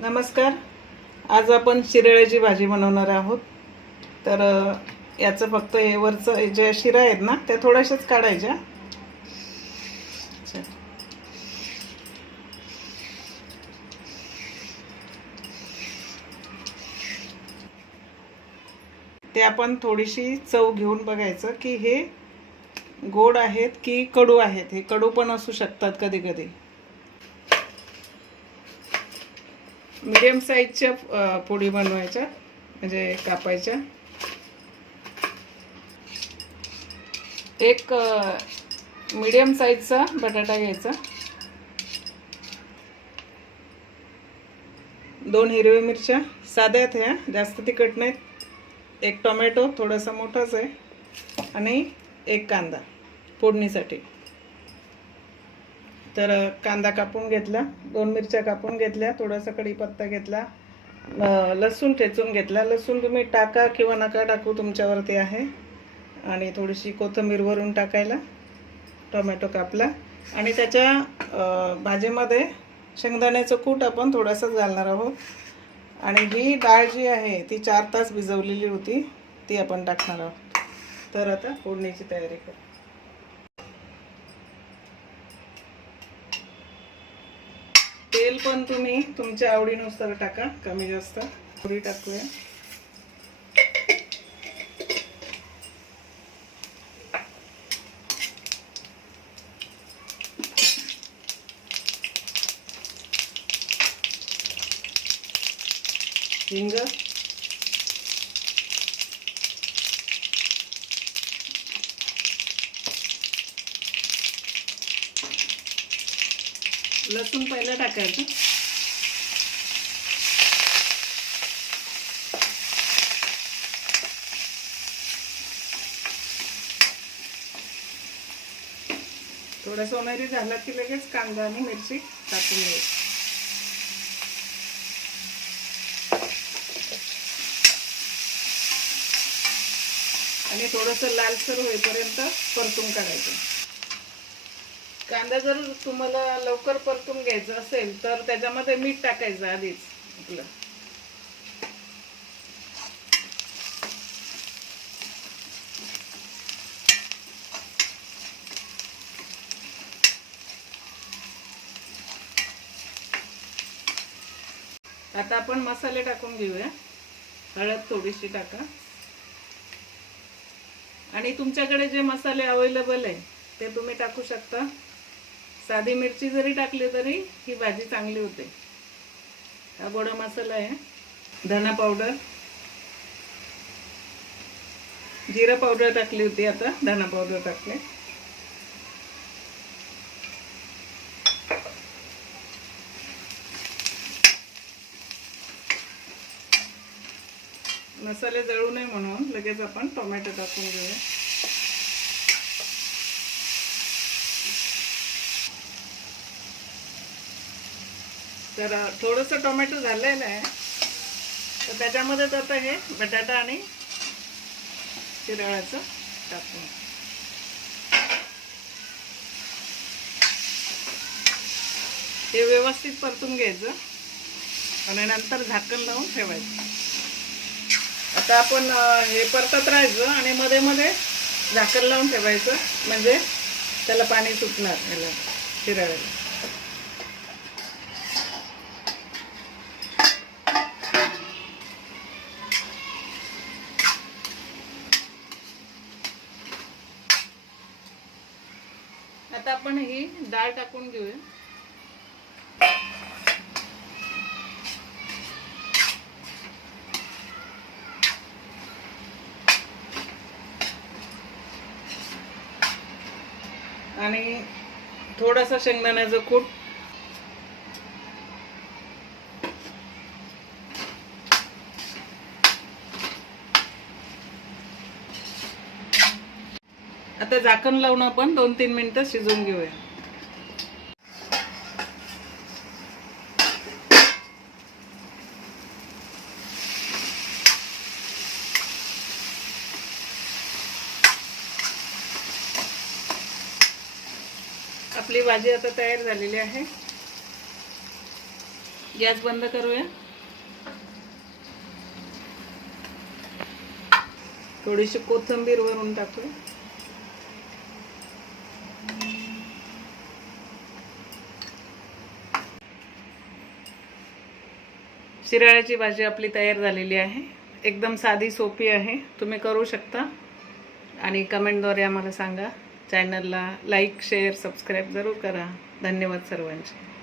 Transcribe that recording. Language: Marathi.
नमस्कार. आज आपण शिराळ्याची भाजी बनवणार आहोत. तर याचं फक्त हे वरचं जे शिरा आहेत ना त्या थोड्याशाच काढायच्या. ते आपण थोडीशी चव घेऊन बघायचं की हे गोड आहेत की कडू आहेत. हे कडू पण असू शकतात कधी कधी. मीडियम साईजच्या पोळी बनवायच्या, म्हणजे कापायच्या. एक मीडियम साईजचा बटाटा घ्यायचा, 2 हिरव्या मिरच्या साध्या ह्या, जास्त तिखट नाहीत, एक टोमॅटो थोडासा मोठाच आहे आणि एक कांदा फोडणीसाठी. तर कांदा कापून घेतला, 2 मिरच्या कापून घेतल्या, थोडासा कढीपत्ता घेतला, लसूण ठेचून घेतला. लसूण तुम्ही टाका किंवा नका टाकू, तुमच्यावरती आहे. आणि थोडीशी कोथिंबीर वरून टाकायला. टोमॅटो कापला आणि त्याच्या भाजीमध्ये शेंगदाण्याचं कूट आपण थोडंसं घालणार आहोत. आणि ही डाळ जी आहे ती 4 तास भिजवलेली होती, ती आपण टाकणार आहोत. तर आता फोडणीची तयारी करू. तेल पण तुम्ही तुमच्या आवडीनुसार टाका, कमी जास्त. थोडी टाकूया. हिंग, लसूण पहिलं टाकायचं. थोडा सोनेरी झाला की लगेच कांदा आणि मिरची टाकून घ्यायची. आणि थोडंसं लालसर होईपर्यंत परतून काढायचं. कांदा जर तुम्हाला लवकर परतून घ्यायचं असेल तर त्याच्यामध्ये मीठ टाकायचं आधीच आपलं. आता आपण मसाले टाकून घेऊया. हळद थोडीशी टाका. आणि तुमच्याकडे जे मसाले अवेलेबल आहे ते तुम्ही टाकू शकता. साधी मिरची जरी टाकली तरी ही भाजी चांगली होते. हा गोडा मसाला आहे. धना पावडर, जिरा पावडर टाकली होती, आता धना पावडर टाकले. मसाले जळू नये म्हणून लगेच आपण टोमॅटो टाकून घेऊया. तर थोडंसं टोमॅटो झालेलं आहे, तर त्याच्यामध्येच आता हे बटाटा आणि शिराळ्याचं टाकून हे व्यवस्थित परतून घ्यायचं आणि नंतर झाकण लावून ठेवायचं. आता आपण हे परतत राहायचं आणि मध्ये मध्ये झाकण लावून ठेवायचं, म्हणजे त्याला पाणी सुटणार याला शिराळ्याला. आता आपण ही डाळ टाकून घेऊया. आणि थोडासा शेंगदाण्याचं कूट. आता झाकण लावून आपण 2-3 मिनिटं शिजवून घेऊया. आपली भाजी आता तयार झालेली आहे. गॅस बंद करूया. थोडीशी कोथिंबीर वरून टाकूया. शिराळ्याची भाजी आपली तयार झालेली आहे. एकदम साधी सोपी आहे, तुम्ही करू शकता. आणि कमेंटद्वारे आम्हाला सांगा. चॅनलला लाईक शेअर सबस्क्राईब जरूर करा. धन्यवाद सर्वांचे.